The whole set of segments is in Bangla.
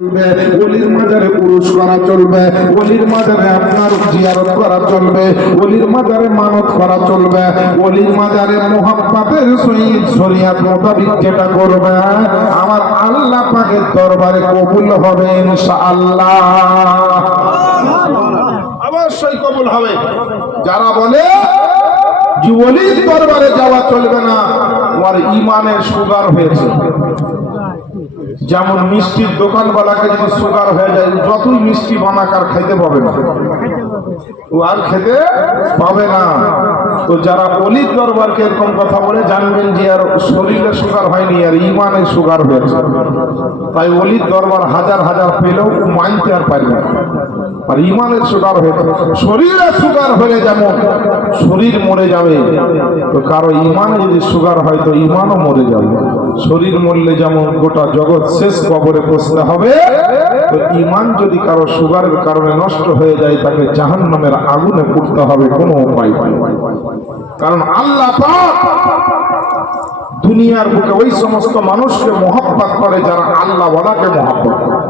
চলবে মাজারে পুরুষ করা চলবে মাজারে আপনার জিয়ারত করা চলবে মাজারে মানত করা চলবে মাজারে সহিত শরিয়াত মোতাবিক যেটা করবে, আমার আল্লাহ পাকের দরবারে কবুল হবে ইনশাআল্লাহ। অবশ্যই কবুল হবে। যারা বলে যুবলীর দরবারে যাওয়া চলবে না তোমার ইমানের সুগার হয়েছে। যেমন মিষ্টির দোকানওয়ালাকে যদি সুগার হয়ে যায়, যতই মিষ্টি বানাকার খাইতে পাবে না। ও আর খেতে পাবে না। তো যারা অলির দরবারকে এরকম কথা বলে জানবেন যে আর শরীরে সুগার হয়নি, আর ইমানে সুগার হয়েছে। তাই অলির দরবার হাজার হাজার পেলেও মানতে আর পারবে আর ইমানের সুগার হয়েছে। শরীরে সুগার হলে যেমন শরীর মরে যাবে, তো কারও ইমানে যদি সুগার হয়, তো ইমানও মরে যাবে। শরীর মরলে যেমন গোটা জগৎ শেষ কবরে পৌঁছতে হবে। তো ইমান যদি কারও সুগারের কারণে নষ্ট হয়ে যায়, তাকে জাহান্নামের আগুনে পুড়তে হবে, কোনো উপায় পাই কারণ আল্লাহ দুনিয়ার বুকে ওই সমস্ত মানুষকে মহব্বত করে যারা আল্লাহ বলাকে মহব্বত করে।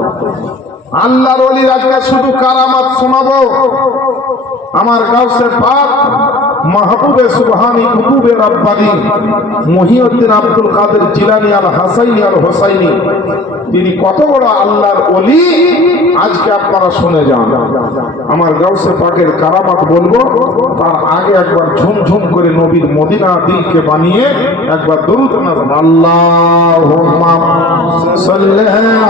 আল্লাহর অলির আজকে শুধু কারামাত শোনাবো আমার গাউসে পাক মাহবুবে সুবহানি, কুতুবে রব্বানি, মহিউদ্দিন আব্দুল কাদের জিলানি আল হাসাইনি আল হোসাইনি। তিনি কত বড় আল্লাহর অলি আজকে আপনারা শুনে যান। আমার গাউসে পাকের কারামাত বলব, তার আগে একবার ঝুমঝুম করে নবীর মদিনা দিলকে বানিয়ে একবার দরুদ আল্লাহ সাল্লাল্লাহু আলা